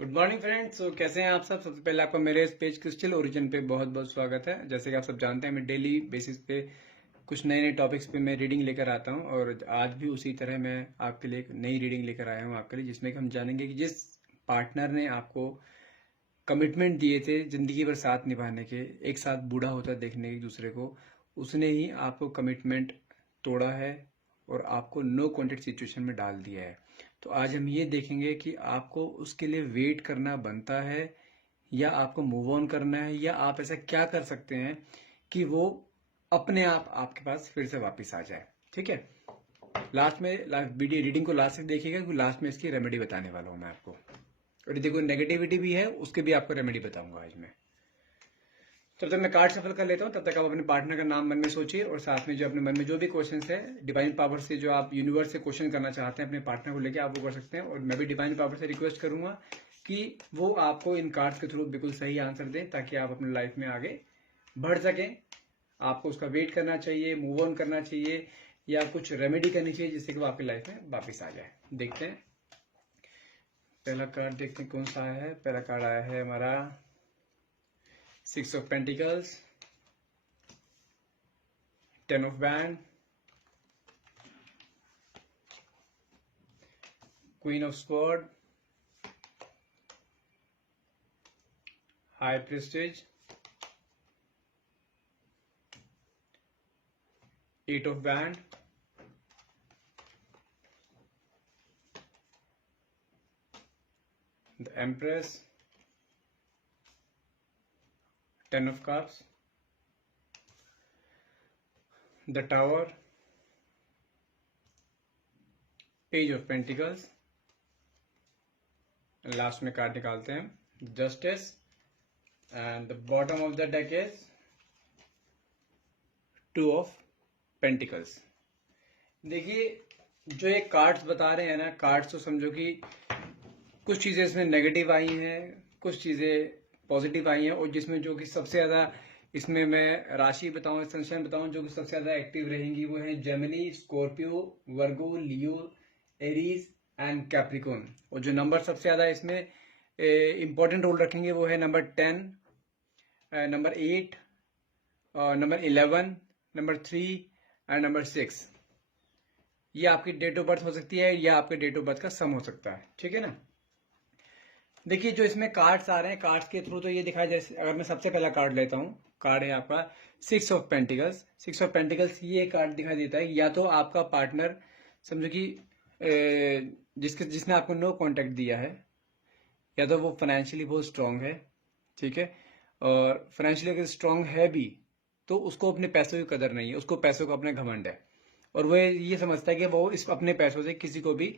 Good morning friends. तो कैसे हैं आप सब। सबसे पहले आपका मेरे इस पेज क्रिस्टल ओरिजिन पे बहुत बहुत स्वागत है। जैसे कि आप सब जानते हैं मैं डेली बेसिस पे कुछ नए नए टॉपिक्स पे मैं रीडिंग लेकर आता हूं और आज भी उसी तरह मैं आपके लिए एक नई रीडिंग लेकर आया हूं आपके लिए, जिसमें कि हम जानेंगे कि जिस पार्टनर ने आपको कमिटमेंट दिए थे जिंदगी भर साथ निभाने के, एक साथ बूढ़ा होता देखने एक दूसरे को, उसने ही आपको कमिटमेंट तोड़ा है और आपको नो कॉन्टेक्ट सिचुएशन में डाल दिया है। तो आज हम ये देखेंगे कि आपको उसके लिए वेट करना बनता है या आपको मूव ऑन करना है, या आप ऐसा क्या कर सकते हैं कि वो अपने आप आपके पास फिर से वापस आ जाए। ठीक है, लास्ट में वीडियो रीडिंग को लास्ट तक देखिएगा क्योंकि लास्ट में इसकी रेमेडी बताने वाला हूं मैं आपको। और यदि कोई नेगेटिविटी भी है उसके भी आपको रेमेडी बताऊंगा आज मैं। जब तक मैं कार्ड सफल कर लेता हूँ तब तक आप अपने पार्टनर का नाम मन में सोचिए और साथ में जो अपने मन में जो भी क्वेश्चन है डिवाइन पावर से, जो आप यूनिवर्स से क्वेश्चन करना चाहते हैं अपने पार्टनर को लेकर, आप वो कर सकते हैं। और मैं भी डिवाइन पावर से रिक्वेस्ट करूंगा कि वो आपको इन कार्ड्स के थ्रू बिल्कुल सही आंसर दें ताकि आप अपने लाइफ में आगे बढ़ सकें। आपको उसका वेट करना चाहिए, मूव ऑन करना चाहिए, या कुछ रेमेडी करनी चाहिए जिससे कि वो आपकी लाइफ में वापिस आ जाए। देखते हैं पहला कार्ड, देखते हैं कौन सा आया है। पहला कार्ड आया है हमारा 6 of Pentacles, 10 of Wands, Queen of Swords, High Priestess, 8 of Wands, the Empress, 10 of Cups, the Tower, Page of Pentacles, last में कार्ड निकालते हैं justice, and the bottom of the deck is 2 of pentacles. देखिए जो ये cards बता रहे हैं ना, कार्ड्स तो समझो कि कुछ चीजें इसमें नेगेटिव आई हैं, कुछ चीजें पॉजिटिव आई हैं, और जिसमें जो कि सबसे ज्यादा इसमें मैं राशि बताऊं, सनशाइन बताऊं, जो कि सबसे ज्यादा एक्टिव रहेंगी वो है Gemini, Scorpio, Virgo, Leo, Aries and Capricorn. और जो नंबर सबसे ज्यादा इसमें इंपॉर्टेंट रोल रखेंगे वो है number 10, number 8, number 11, number 3 and number 6। ये आपकी डेट ऑफ बर्थ हो सकती है या आपके डेट ऑफ बर्थ का सम हो सकता है। ठीक है ना। देखिए जो इसमें कार्ड्स आ रहे हैं, कार्ड्स के थ्रू तो ये दिखाया, जैसे अगर मैं सबसे पहला कार्ड लेता हूँ, कार्ड है आपका 6 ऑफ पेंटिकल्स। 6 ऑफ पेंटिकल्स ये कार्ड दिखाई देता है या तो आपका पार्टनर समझो कि जिसने आपको नो कांटेक्ट दिया है, या तो वो फाइनेंशियली बहुत स्ट्रांग है। ठीक है, और फाइनेंशियली अगर स्ट्रांग है भी तो उसको अपने पैसों की कदर नहीं है, उसको पैसों का अपने घमंड है, और वो ये समझता है कि वो इस अपने पैसों से किसी को भी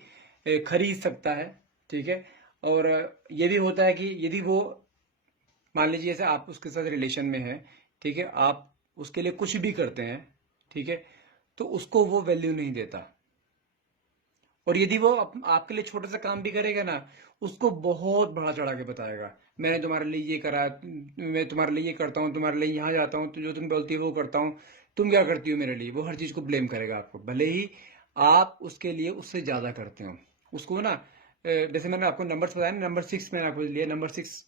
खरीद सकता है। ठीक है, और ये भी होता है कि यदि वो मान लीजिए जैसे आप उसके साथ रिलेशन में है, ठीक है, आप उसके लिए कुछ भी करते हैं, ठीक है, तो उसको वो वैल्यू नहीं देता। और यदि वो आपके लिए छोटा सा काम भी करेगा ना, उसको बहुत बड़ा चढ़ा के बताएगा, मैंने तुम्हारे लिए ये करा, मैं तुम्हारे लिए ये करता हूँ, तुम्हारे लिए यहाँ जाता हूँ, तो जो तुम बोलती हो वो करता हूँ, तुम क्या करती हो मेरे लिए। वो हर चीज को ब्लेम करेगा आपको, भले ही आप उसके लिए उससे ज्यादा करते हो। उसको ना जैसे मैंने आपको नंबर्स बताया ना, नंबर 6 मैंने आपको लिया, नंबर 6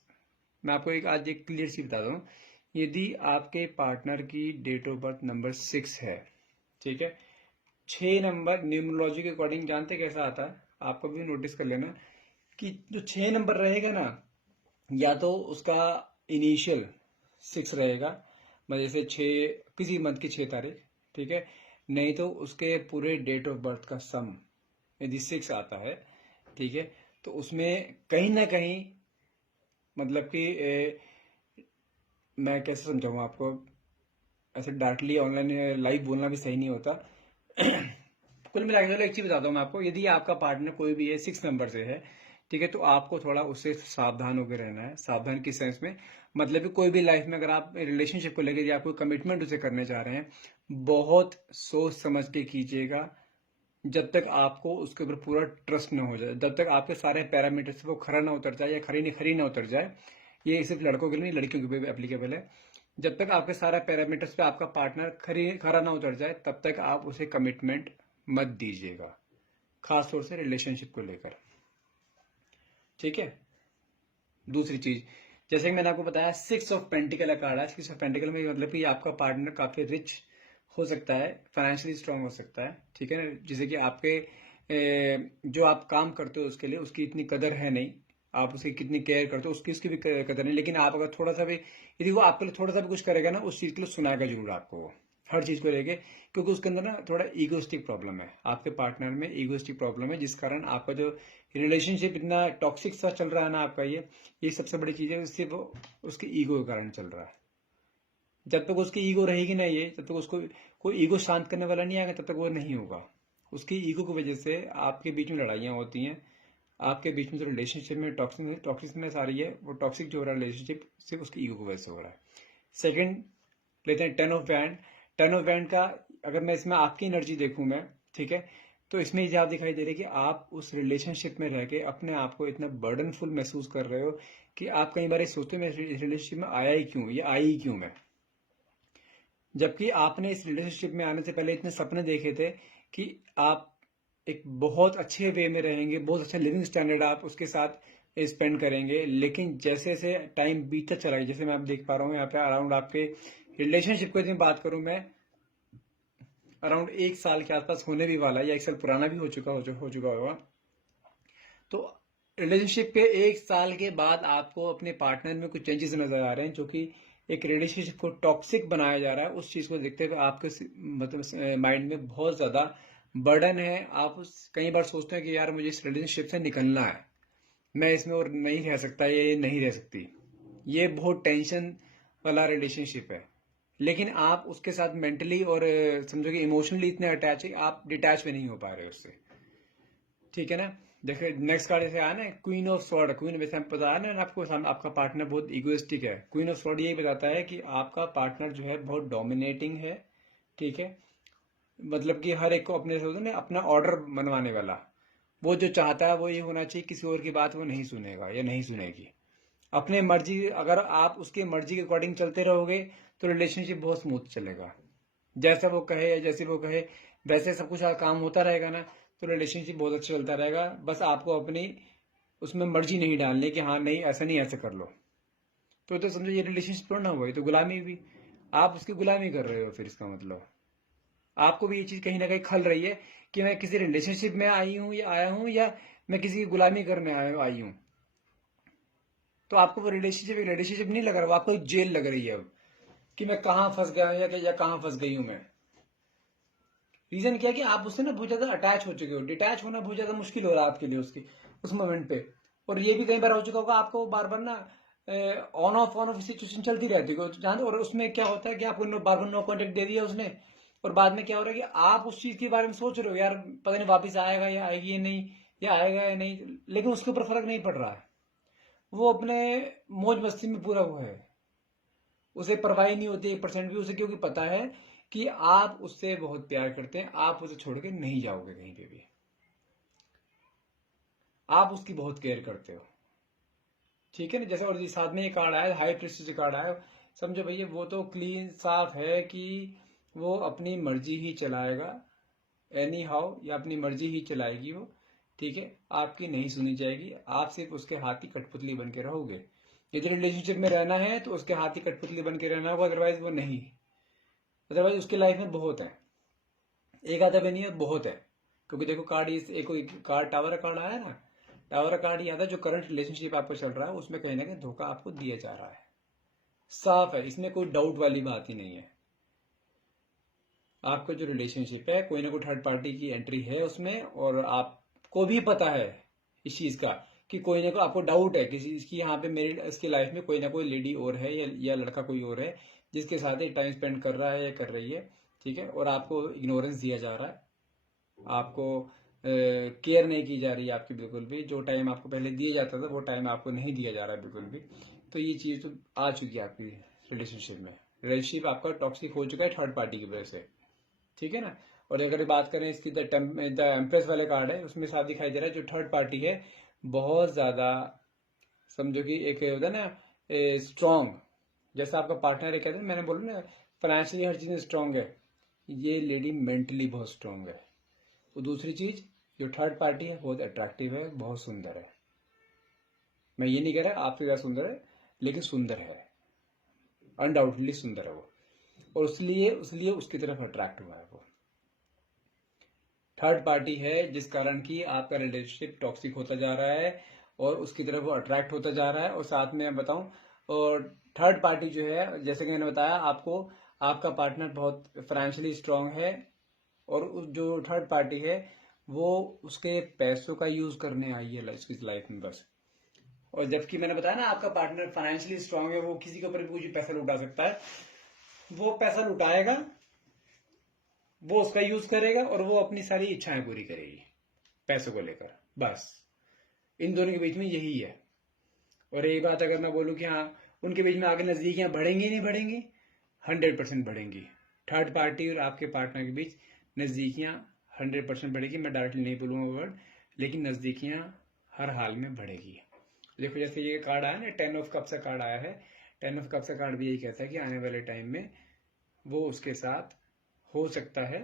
मैं आपको एक आज एक क्लियर सी बता दूं। यदि आपके पार्टनर की डेट ऑफ बर्थ नंबर 6 है, ठीक है, 6 नंबर न्यूमरोलॉजी के अकॉर्डिंग जानते कैसा आता है, आपको भी नोटिस कर लेना कि जो 6 नंबर रहेगा ना, या तो उसका इनिशियल 6 रहेगा, मतलब जैसे 6 किसी मंथ की 6 तारीख, ठीक है, नहीं तो उसके पूरे डेट ऑफ बर्थ का सम यदि 6 आता है, ठीक है, तो उसमें कहीं ना कहीं मतलब कि मैं कैसे समझाऊँ आपको, ऐसे डायरेक्टली ऑनलाइन लाइव बोलना भी सही नहीं होता। कुल मिला के चलो एक चीज बताता हूँ मैं आपको, यदि आपका पार्टनर कोई भी है 6 नंबर से है, ठीक है, तो आपको थोड़ा उससे सावधान होकर रहना है। सावधान किस सेंस में, मतलब कि कोई भी लाइफ में अगर आप रिलेशनशिप को लेकर या कोई कमिटमेंट उसे करने जा रहे हैं, बहुत सोच समझ के कीजिएगा। जब तक आपको उसके ऊपर पूरा ट्रस्ट ना हो जाए, जब तक आपके सारे पैरामीटर से वो खरा ना उतर जाए या खरी ना उतर जाए, ये सिर्फ लड़कों के लिए नहीं लड़कियों के लिए भी एप्लीकेबल है। जब तक आपके सारा पैरामीटर्स पे आपका पार्टनर खरा ना उतर जाए तब तक आप उसे कमिटमेंट मत दीजिएगा, खास तौर से रिलेशनशिप को लेकर। ठीक है, दूसरी चीज, जैसे कि मैंने आपको बताया 6 ऑफ पेंटिकल का कार्ड है। 6 ऑफ पेंटिकल में मतलब कि आपका पार्टनर काफी रिच हो सकता है, फाइनेंशियली स्ट्रांग हो सकता है, ठीक है ना। जैसे कि आपके जो आप काम करते हो उसके लिए उसकी इतनी कदर है नहीं, आप उसकी कितनी केयर करते हो उसकी उसकी भी कदर नहीं, लेकिन आप अगर थोड़ा सा भी, यदि वो आपके लिए थोड़ा सा भी कुछ करेगा ना, उस चीज के लिए सुनाएगा जरूर आपको वो, हर चीज को लेके। क्योंकि उसके अंदर ना थोड़ा ईगोस्टिक प्रॉब्लम है, आपके पार्टनर में ईगोस्टिक प्रॉब्लम है, जिस कारण आपका जो रिलेशनशिप इतना टॉक्सिक सा चल रहा है ना आपका, ये सबसे बड़ी चीज है, सिर्फ उसके ईगो के कारण चल रहा है। जब तक उसकी ईगो रहेगी ना, ये जब तक उसको कोई ईगो शांत करने वाला नहीं आएगा तब तक वो नहीं होगा। उसकी ईगो की वजह से आपके बीच में लड़ाइयाँ होती हैं, आपके बीच में जो रिलेशनशिप में टॉक्सिकनेस आ रही है, वो टॉक्सिक जो हो रहा है रिलेशनशिप सिर्फ उसकी ईगो की वजह से हो रहा है। सेकंड लेते हैं 10 ऑफ बैंड। 10 ऑफ बैंड का अगर मैं इसमें आपकी एनर्जी देखूं मैं, ठीक है, तो इसमें ये आप दिखाई दे रही है कि आप उस रिलेशनशिप में रह के अपने आप को इतना बर्डनफुल महसूस कर रहे हो कि आप कई बार सोचते हो मैं इस रिलेशनशिप में आया ही क्यों, ये आई ही क्यों मैं। जबकि आपने इस रिलेशनशिप में आने से पहले इतने सपने देखे थे कि आप एक बहुत अच्छे वे में रहेंगे, बहुत अच्छा लिविंग स्टैंडर्ड आप उसके साथ स्पेंड करेंगे। लेकिन जैसे जैसे टाइम बीतता चला गया, जैसे मैं आप देख पा रहा हूँ यहाँ पे अराउंड आपके रिलेशनशिप को यदि बात करूँ मैं, अराउंड 1 साल के आसपास होने भी वाला है, या 1 साल पुराना भी हो चुका होगा। तो रिलेशनशिप के 1 साल के बाद आपको अपने पार्टनर में कुछ चेंजेस नजर आ रहे हैं, जो कि एक रिलेशनशिप को टॉक्सिक बनाया जा रहा है। उस चीज को देखते हुए आपके मतलब माइंड में बहुत ज्यादा बर्डन है। आप कई बार सोचते हैं कि यार मुझे इस रिलेशनशिप से निकलना है, मैं इसमें और नहीं रह सकता, ये नहीं रह सकती, ये बहुत टेंशन वाला रिलेशनशिप है। लेकिन आप उसके साथ मेंटली और समझो कि इमोशनली इतने अटैच है, आप डिटैच भी नहीं हो पा रहे उससे, ठीक है ना। देखिए नेक्स्ट कार्ड जैसे आया ना, क्वीन ऑफ स्वॉर्ड। क्वीन वैसे हम पता है ना आपको, आपका पार्टनर बहुत इगोइस्टिक है। क्वीन ऑफ स्वॉर्ड यही बताता है कि आपका पार्टनर जो है बहुत डोमिनेटिंग है, ठीक है। मतलब कि हर एक को अपने से ना अपना ऑर्डर मनवाने वाला, वो जो चाहता है वो ये होना चाहिए, किसी और की बात वो नहीं सुनेगा या नहीं सुनेगी। अपने मर्जी, अगर आप उसकी मर्जी के अकॉर्डिंग चलते रहोगे तो रिलेशनशिप बहुत स्मूथ चलेगा। जैसा वो कहे या जैसे वो कहे वैसे सब कुछ काम होता रहेगा ना, तो रिलेशनशिप बहुत अच्छा चलता रहेगा। बस आपको अपनी उसमें मर्जी नहीं डालनी कि हाँ नहीं ऐसा नहीं ऐसा कर लो। तो समझो ये रिलेशनशिप थोड़ा ना हुआ, ये तो गुलामी हुई। आप उसकी गुलामी कर रहे हो, फिर इसका मतलब आपको भी ये चीज कहीं ना कहीं खल रही है कि मैं किसी रिलेशनशिप में आई हूँ या आया हूँ, या मैं किसी की गुलामी करने आई हूँ। तो आपको वो रिलेशनशिप नहीं लग रहा, वो आपको जेल लग रही है अब, कि मैं कहाँ फंस गया हूँ या कहाँ फंस गई हूँ मैं। रीजन क्या है कि आप उससे ना बहुत ज्यादा अटैच हो चुके हो, डिटैच होना बहुत ज्यादा मुश्किल हो रहा है आपके लिए उसकी उस मोमेंट पे। और ये भी कई बार हो चुका होगा आपको, बार बार ना ऑन ऑफ सिचुएशन चलती रहती है, और उसमें क्या होता है कि आपको बार बार नो कॉन्टेक्ट दे दिया उसने, और बाद में क्या हो रहा है कि आप उस चीज के बारे में सोच रहे हो यार पता नहीं वापिस आएगा या आएगी या नहीं, या आएगा या नहीं, लेकिन उसके ऊपर फर्क नहीं पड़ रहा है। वो अपने मौज मस्ती में पूरा वो है, उसे परवाह नहीं होती 1% भी उसे, क्योंकि पता है कि आप उससे बहुत प्यार करते हैं, आप उसे छोड़ के नहीं जाओगे कहीं पे भी, आप उसकी बहुत केयर करते हो, ठीक है ना। जैसे और ये साथ में ये कार्ड आया, हाई प्रेस्टीज कार्ड आया, समझो भैया वो तो क्लीन साफ है कि वो अपनी मर्जी ही चलाएगा, एनी हाउ, या अपनी मर्जी ही चलाएगी वो, ठीक है। आपकी नहीं सुनी जाएगी, आप सिर्फ उसके हाथ की कठपुतली बन के रहोगे। यदि रिलेशनशिप में रहना है तो उसके हाथ की कठपुतली बन के रहना होगा, अदरवाइज वो नहीं। अदरवाइज उसकी लाइफ में बहुत है, एक आधा भी नहीं है, बहुत है। क्योंकि देखो कार्ड, इस एक कोई कार्ड टावर कार्ड आया ना, टावर कार्ड याद है, जो करंट रिलेशनशिप आपको चल रहा है उसमें कहीं ना कहीं धोखा आपको दिया जा रहा है, साफ है, इसमें कोई डाउट वाली बात ही नहीं है। आपका जो रिलेशनशिप है कोई ना कोई थर्ड पार्टी की एंट्री है उसमें, और आपको भी पता है इस चीज का कि कोई ना कोई आपको डाउट है किसी की, यहाँ पे मेरी इसकी लाइफ में कोई ना कोई लेडी और है या लड़का कोई और है जिसके साथ ही टाइम स्पेंड कर रहा है या कर रही है, ठीक है। और आपको इग्नोरेंस दिया जा रहा है, आपको केयर नहीं की जा रही है आपकी बिल्कुल भी, जो टाइम आपको पहले दिया जाता था वो टाइम आपको नहीं दिया जा रहा है बिल्कुल भी। तो ये चीज तो आ चुकी है आपकी रिलेशनशिप में, रिलेशनशिप आपका टॉक्सिक हो चुका है थर्ड पार्टी की वजह से, ठीक है ना। और अगर बात करें इसकी द एम्प्रेस वाले कार्ड है, उसमें साफ दिखाई दे रहा है जो थर्ड पार्टी है बहुत ज्यादा, समझो कि एक होता है ना स्ट्रॉन्ग, जैसा आपका पार्टनर है, कहते हैं मैंने बोला ना फाइनेंशियली हर चीज में स्ट्रांग है, ये लेडी मेंटली बहुत स्ट्रांग है। और दूसरी चीज, जो थर्ड पार्टी है बहुत अट्रैक्टिव है, बहुत सुंदर है, मैं ये नहीं कह रहा आपसे ज़्यादा सुंदर है, लेकिन सुंदर है, अनडाउटली सुंदर है वो, और इसलिए उसकी तरफ अट्रैक्ट हुआ है वो। थर्ड पार्टी है जिस कारण की आपका रिलेशनशिप टॉक्सिक होता जा रहा है और उसकी तरफ वो अट्रैक्ट होता जा रहा है। और साथ में मैं बताऊं, और थर्ड पार्टी जो है, जैसे कि मैंने बताया आपको, आपका पार्टनर बहुत फाइनेंशियली स्ट्रांग है और जो थर्ड पार्टी है वो उसके पैसों का यूज करने आई है उसकी लाइफ में बस। और जबकि मैंने बताया ना आपका पार्टनर फाइनेंशियली स्ट्रांग है, वो किसी के ऊपर भी कुछ पैसा लुटा सकता है, वो पैसा लुटाएगा, वो उसका यूज करेगा और वो अपनी सारी इच्छाएं पूरी करेगी पैसों को लेकर, बस। इन दोनों के बीच में यही है। और एक बात अगर मैं बोलूं कि हाँ उनके बीच में आगे नजदीकियां बढ़ेंगी नहीं बढ़ेंगी, 100% बढ़ेंगी। थर्ड पार्टी और आपके पार्टनर के बीच नजदीकियां 100% बढ़ेगी। मैं डायरेक्टली नहीं बोलूंगा वर्ड, लेकिन नजदीकियां हर हाल में बढ़ेगी। देखो जैसे ये कार्ड आया ना, 10 ऑफ कप्स का कार्ड आया है, 10 ऑफ कप्स का कार्ड भी यही कहता है कि आने वाले टाइम में वो उसके साथ हो सकता है,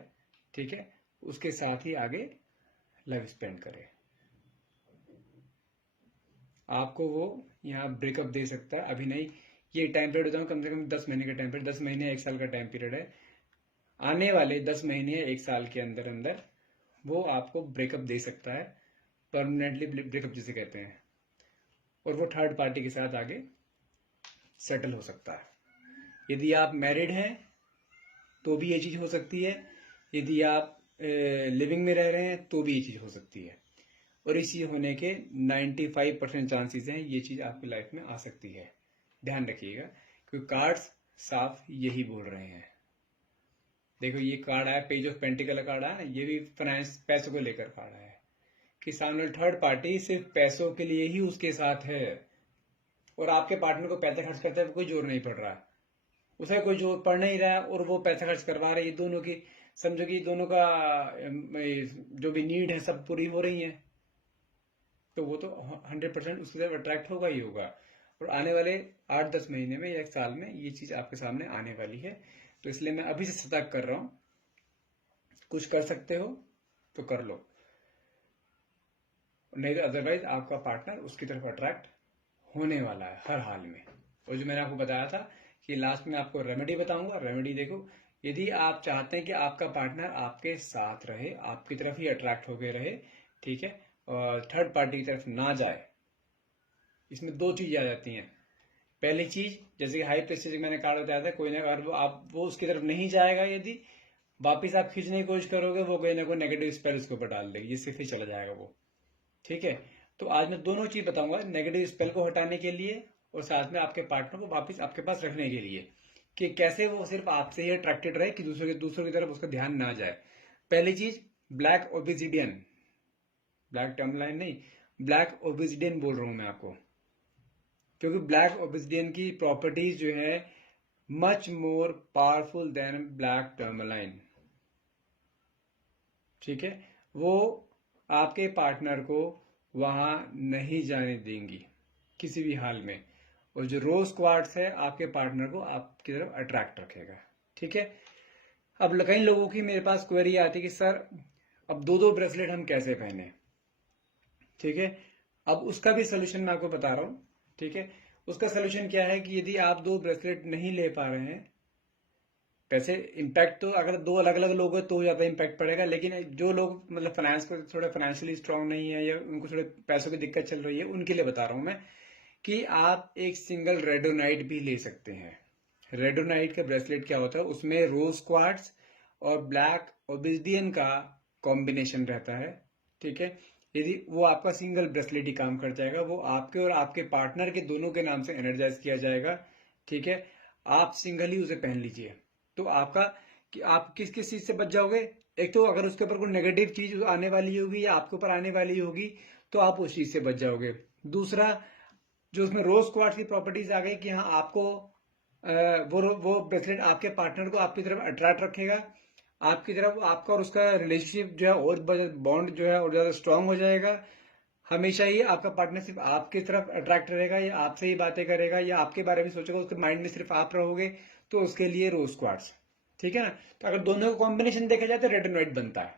ठीक है, उसके साथ ही आगे लाइफ स्पेंड करे। आपको वो यहाँ ब्रेकअप दे सकता है, अभी नहीं, ये टाइम पीरियड होता है कम से कम 10 महीने का टाइम पीरियड, 10 महीने 1 साल का टाइम पीरियड है। आने वाले 10 महीने 1 साल के अंदर अंदर वो आपको ब्रेकअप दे सकता है, परमानेंटली ब्रेकअप जिसे कहते हैं, और वो थर्ड पार्टी के साथ आगे सेटल हो सकता है। यदि आप मैरिड हैं तो भी ये चीज हो सकती है, यदि आप लिविंग में रह रहे हैं तो भी ये चीज हो सकती है, और इसी होने के 95% चांसेस हैं ये चीज आपकी लाइफ में आ सकती है। ध्यान रखिएगा, क्योंकि कार्ड्स साफ यही बोल रहे हैं। देखो ये कार्ड आया, पेज ऑफ पेंटिकल का कार्ड आया, ये भी फाइनेंस पैसों को लेकर कार्ड आया है कि सामने थर्ड पार्टी सिर्फ पैसों के लिए ही उसके साथ है, और आपके पार्टनर को पैसे खर्च करते हुए कोई जोर नहीं पड़ रहा, उसे कोई जोर पड़ नहीं रहा है, और वो पैसा खर्च करवा रही है। दोनों की समझो कि दोनों का जो भी नीड है सब पूरी हो रही है, तो वो तो 100% उसकी तरफ अट्रैक्ट होगा ही होगा। और आने वाले 8-10 महीने में या 1 साल में ये चीज आपके सामने आने वाली है, तो इसलिए मैं अभी से सतर्क कर रहा हूं। कुछ कर सकते हो तो कर लो, नहीं तो अदरवाइज आपका पार्टनर उसकी तरफ अट्रैक्ट होने वाला है हर हाल में। और जो मैंने आपको बताया था कि लास्ट में आपको रेमेडी बताऊंगा, रेमेडी देखो, यदि आप चाहते हैं कि आपका पार्टनर आपके साथ रहे, आपकी तरफ ही अट्रैक्ट होकर रहे, ठीक है, और थर्ड पार्टी की तरफ ना जाए, इसमें 2 चीजें आ जाती हैं। पहली चीज, जैसे कि हाई प्रेस्टीज मैंने कार्ड बताया था, कोई ना अगर वो उसकी तरफ नहीं जाएगा, यदि वापिस आप खींचने की कोशिश करोगे, वो कोई ना कोई नेगेटिव स्पेल उसके ऊपर डाल देगी, जिससे फिर चला जाएगा वो, ठीक है। तो आज मैं दोनों चीज बताऊंगा, नेगेटिव स्पेल को हटाने के लिए और साथ में आपके पार्टनर को वापस आपके पास रखने के लिए, कि कैसे वो सिर्फ आपसे ही अट्रैक्टेड रहे, कि दूसरों की तरफ उसका ध्यान ना जाए। पहली चीज, ब्लैक ओबिसिडियन, ब्लैक टर्मलाइन नहीं, ब्लैक ओबिसिडियन बोल रहा हूं मैं आपको, क्योंकि ब्लैक ओबिसिडियन की प्रॉपर्टीज जो है much more powerful than black tourmaline, ठीक है। वो आपके पार्टनर को वहां नहीं जाने देंगी किसी भी हाल में, और जो रोज क्वार्ट्स है आपके पार्टनर को आपकी तरफ अट्रैक्ट रखेगा, ठीक है। अब कई लोगों की मेरे पास क्वेरी आती है कि सर अब 2-2 ब्रेसलेट हम कैसे पहने, ठीक है। अब उसका भी सोल्यूशन मैं आपको बता रहा हूं, ठीक है। उसका सोल्यूशन क्या है कि यदि आप 2 ब्रेसलेट नहीं ले पा रहे हैं, वैसे इम्पैक्ट तो अगर 2 अलग अलग लोग हैं तो ज्यादा इम्पैक्ट पड़ेगा, लेकिन जो लोग मतलब फाइनेंस को थोड़ा फाइनेंशियली स्ट्रांग नहीं है या उनको थोड़े पैसों की दिक्कत चल रही है, उनके लिए बता रहा हूं मैं कि आप एक सिंगल रेडोनाइट भी ले सकते हैं। रेडोनाइट का ब्रेसलेट क्या होता है, उसमें रोज क्वार्ट्स और ब्लैक ओबिसिडियन का कॉम्बिनेशन रहता है, ठीक है। यदि वो आपका सिंगल ब्रेसलेट ही काम कर जाएगा, वो आपके और आपके पार्टनर के दोनों के नाम से एनर्जाइज किया जाएगा, ठीक है। आप सिंगल ही उसे पहन लीजिए, तो आपका कि आप किस किस चीज से बच जाओगे। एक तो अगर उसके ऊपर कोई नेगेटिव चीज आने वाली होगी या आपके ऊपर आने वाली होगी तो आप उस चीज से बच जाओगे। दूसरा, जो उसमें रोज क्वार्ट्स की प्रॉपर्टीज आ गई कि हाँ आपको वो ब्रेसलेट आपके पार्टनर को आपकी तरफ अट्रैक्ट रखेगा, आपकी तरफ आपका और उसका रिलेशनशिप जो है और बॉन्ड जो है और ज्यादा स्ट्रांग हो जाएगा। हमेशा ही आपका पार्टनर सिर्फ आपकी तरफ अट्रैक्ट रहेगा या आपसे ही बातें करेगा या आपके बारे में सोचेगा, उसके माइंड में सिर्फ आप रहोगे, तो उसके लिए रोज क्वार्ट्स, ठीक है ना। तो अगर दोनों का कॉम्बिनेशन देखा जाए तो रेड एंड व्हाइट बनता है।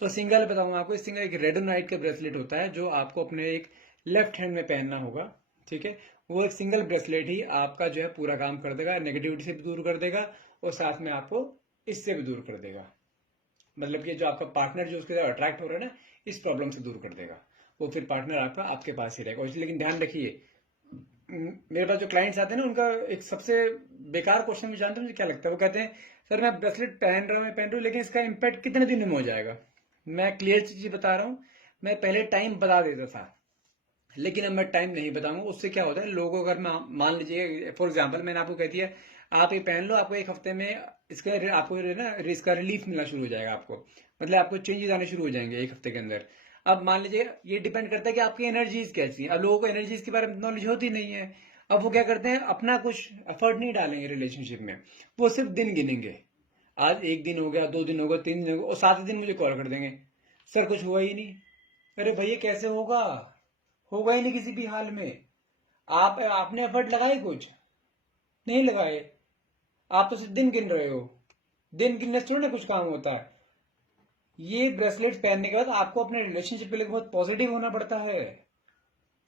तो सिंगल बताऊंगा आपको, सिंगल एक रेड एंड व्हाइट का ब्रेसलेट होता है जो आपको अपने एक लेफ्ट हैंड में पहनना होगा। ठीक है, वो एक सिंगल ब्रेसलेट ही आपका जो है पूरा काम कर देगा, नेगेटिविटी से भी दूर कर देगा और साथ में आपको इससे भी दूर कर देगा। मतलब कि जो आपका पार्टनर जो उसके साथ अट्रैक्ट हो रहा है ना, इस प्रॉब्लम से दूर कर देगा। वो फिर पार्टनर आपका आपके पास ही रहेगा। लेकिन ध्यान रखिए, मेरे पास जो क्लाइंट्स आते हैं ना, उनका एक सबसे बेकार क्वेश्चन मुझे जानते हैं, मुझे क्या लगता है, वो कहते हैं सर मैं ब्रेसलेट पहन रहा हूँ लेकिन इसका इम्पैक्ट कितने दिन में हो जाएगा। मैं क्लियर चीज बता रहा हूँ, मैं पहले टाइम बता देता था, लेकिन अब मैं टाइम नहीं बताऊंगा। उससे क्या होता है, लोगों अगर मैं मान लीजिए फॉर एग्जांपल मैंने आपको कह दिया आप ये पहन लो, आपको एक हफ्ते में इसका आपको ना इसका रिलीफ मिलना शुरू हो जाएगा। आपको मतलब आपको चेंजेस आने शुरू हो जाएंगे एक हफ्ते के अंदर। अब मान लीजिए ये डिपेंड करता है कि आपकी एनर्जीज कैसी है। अब लोगों को एनर्जीज के बारे में नॉलेज होती नहीं है। अब वो क्या करते हैं, अपना कुछ एफर्ट नहीं डालेंगे रिलेशनशिप में, वो सिर्फ दिन गिनेंगे। आज एक दिन हो गया, 2 दिन हो गया, 3 दिन हो गया, और 7वें दिन मुझे कॉल कर देंगे, सर कुछ हुआ ही नहीं। अरे भैया कैसे होगा, होगा ही नहीं किसी भी हाल में। आपने एफर्ट लगाए, कुछ नहीं लगाए, आप तो सिर्फ दिन गिन रहे हो। दिन गिनने से थोड़ा ना कुछ काम होता है। ये ब्रेसलेट पहनने के बाद आपको अपने रिलेशनशिप के लिए बहुत पॉजिटिव होना पड़ता है।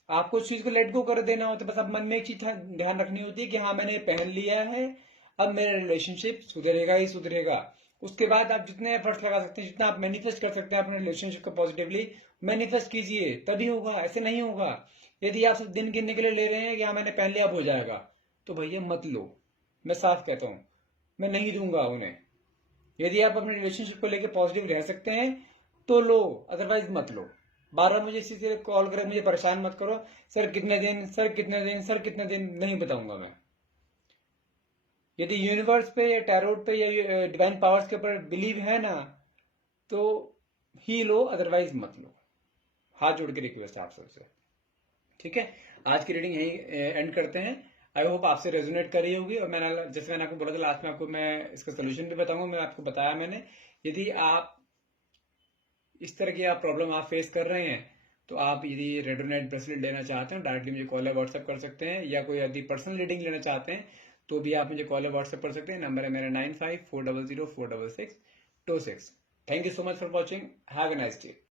आपको उस चीज को लेट गो कर देना होता है। बस अब मन में एक चीज ध्यान रखनी होती है कि हाँ मैंने पहन लिया है, अब मेरा रिलेशनशिप सुधरेगा ही सुधरेगा। उसके बाद आप जितने एफर्ट्स लगा सकते हैं, जितना आप मैनिफेस्ट कर सकते हैं अपने रिलेशनशिप को पॉजिटिवली, मैनिफेस्ट कीजिए, तभी होगा, ऐसे नहीं होगा। यदि आप सिर्फ दिन गिनने के लिए ले रहे हैं कि हाँ मैंने पहन लिया अब हो जाएगा, तो भैया मत लो। मैं साफ कहता हूँ, मैं नहीं दूंगा उन्हें। यदि आप अपने रिलेशनशिप को लेकर पॉजिटिव रह सकते हैं तो लो, अदरवाइज मत लो। बार बार मुझे इसी से कॉल करें, मुझे परेशान मत करो, सर कितने दिन, सर कितने दिन, सर कितने दिन, नहीं बताऊंगा मैं। यदि यूनिवर्स पे या टैरोट पे या डिवाइन पावर्स के ऊपर बिलीव है ना, तो ही लो, अदरवाइज मत लो। हाथ जोड़ के रिक्वेस्ट है आप सबसे। ठीक है, आज की रीडिंग यही एंड करते हैं। आई होप आपसे रेजोनेट कर रही होगी। और जैसे मैंने आपको बोला था लास्ट में, आपको मैं इसका सोल्यूशन भी बताऊंगा। मैं आपको बताया मैंने, यदि आप इस तरह की आप प्रॉब्लम आप फेस कर रहे हैं, तो आप यदि रेडोनेट ब्रेसलेट लेना चाहते हैं, डायरेक्टली मुझे कॉल या व्हाट्सएप कर सकते हैं, या कोई यदि पर्सनल रीडिंग लेना चाहते हैं तो भी आप मुझे कॉल या व्हाट्सएप कर सकते हैं। नंबर है मेरा 9540046626। Thank you so much for watching. Have a nice day.